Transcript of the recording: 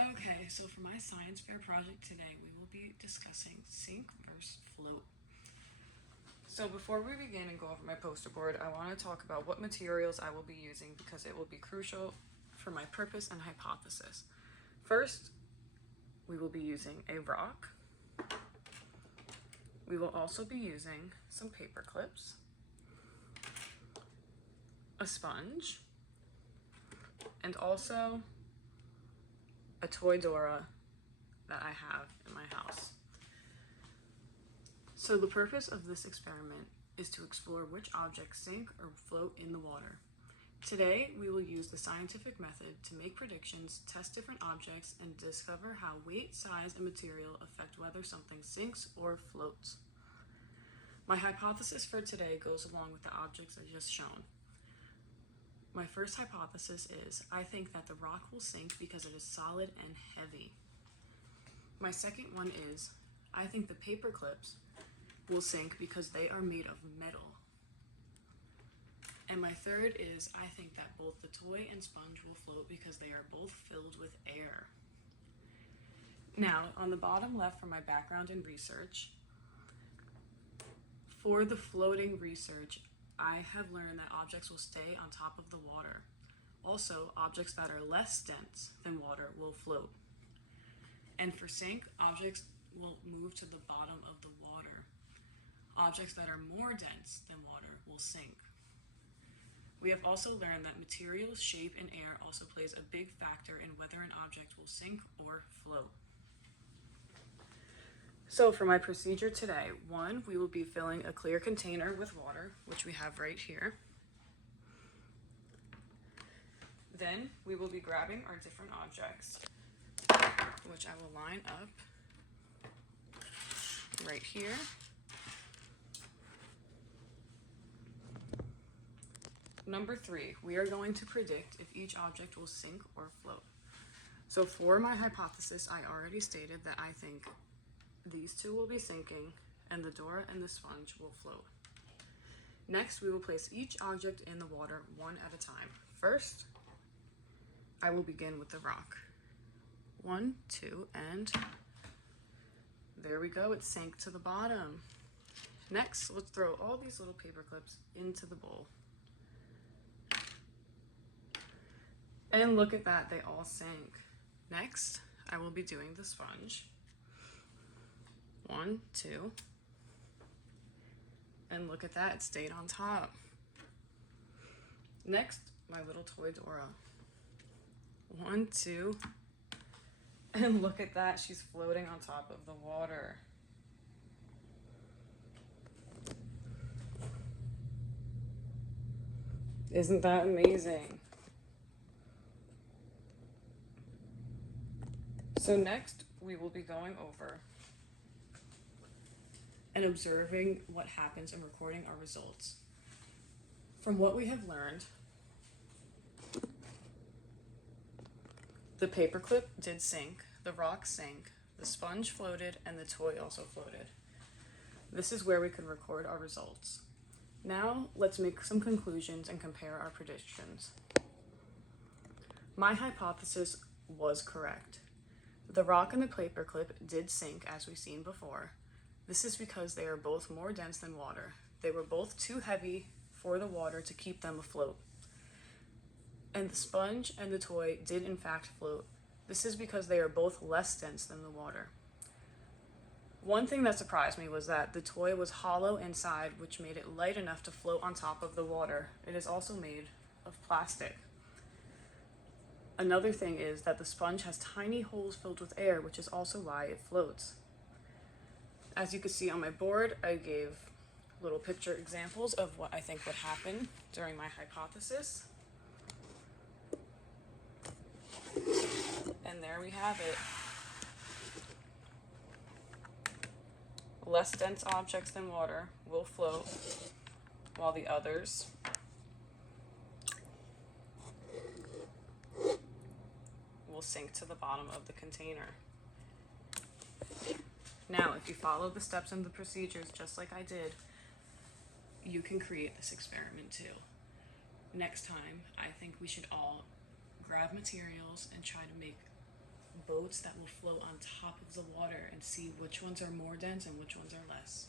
Okay, so for my science fair project today, we will be discussing sink versus float. So before we begin and go over my poster board, I want to talk about what materials I will be using because it will be crucial for my purpose and hypothesis. First, we will be using a rock. We will also be using some paper clips, a sponge, and also a toy Dora that I have in my house. So the purpose of this experiment is to explore which objects sink or float in the water. Today, we will use the scientific method to make predictions, test different objects, and discover how weight, size, and material affect whether something sinks or floats. My hypothesis for today goes along with the objects I just shown. My first hypothesis is I think that the rock will sink because it is solid and heavy. My second one is I think the paper clips will sink because they are made of metal. And my third is I think that both the toy and sponge will float because they are both filled with air. Now, on the bottom left for my background in research, for the floating research, I have learned that objects will stay on top of the water. Also, objects that are less dense than water will float. And for sink, objects will move to the bottom of the water. Objects that are more dense than water will sink. We have also learned that materials, shape, and air also plays a big factor in whether an object will sink or float. So for my procedure today, 1, we will be filling a clear container with water, which we have right here. Then we will be grabbing our different objects, which I will line up right here. Number 3, we are going to predict if each object will sink or float. So for my hypothesis, I already stated that I think these two will be sinking and the Dora and the sponge will float. Next, we will place each object in the water one at a time. First, I will begin with the rock. 1, 2, and there we go, it sank to the bottom. Next, let's throw all these little paper clips into the bowl. And look at that, they all sank. Next, I will be doing the sponge. 1, 2, and look at that, it stayed on top. Next, my little toy Dora. 1, 2, and look at that, she's floating on top of the water. Isn't that amazing? So next, we will be going over and observing what happens and recording our results. From what we have learned, the paperclip did sink, the rock sank, the sponge floated, and the toy also floated. This is where we can record our results. Now, let's make some conclusions and compare our predictions. My hypothesis was correct. The rock and the paperclip did sink as we've seen before. This is because they are both more dense than water. They were both too heavy for the water to keep them afloat. And the sponge and the toy did in fact float. This is because they are both less dense than the water. One thing that surprised me was that the toy was hollow inside, which made it light enough to float on top of the water. It is also made of plastic. Another thing is that the sponge has tiny holes filled with air, which is also why it floats. As you can see on my board, I gave little picture examples of what I think would happen during my hypothesis. And there we have it. Less dense objects than water will float, while the others will sink to the bottom of the container. Now, if you follow the steps and the procedures just like I did, you can create this experiment too. Next time, I think we should all grab materials and try to make boats that will float on top of the water and see which ones are more dense and which ones are less.